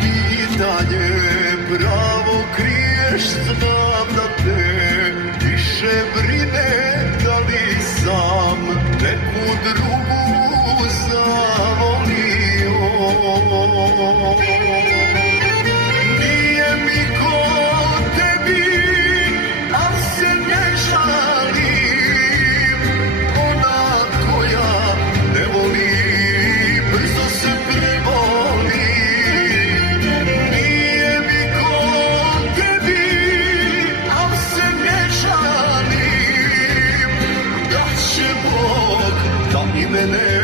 pitanje pravo kriješ, znam da te više brine, da li sam neku drugu zavolio. Nije mi ko tebi, al se ne žalim, ona koja ne voli brzo se prevoli. Nije mi ko tebi, al se ne žalim, da će Bog da i mene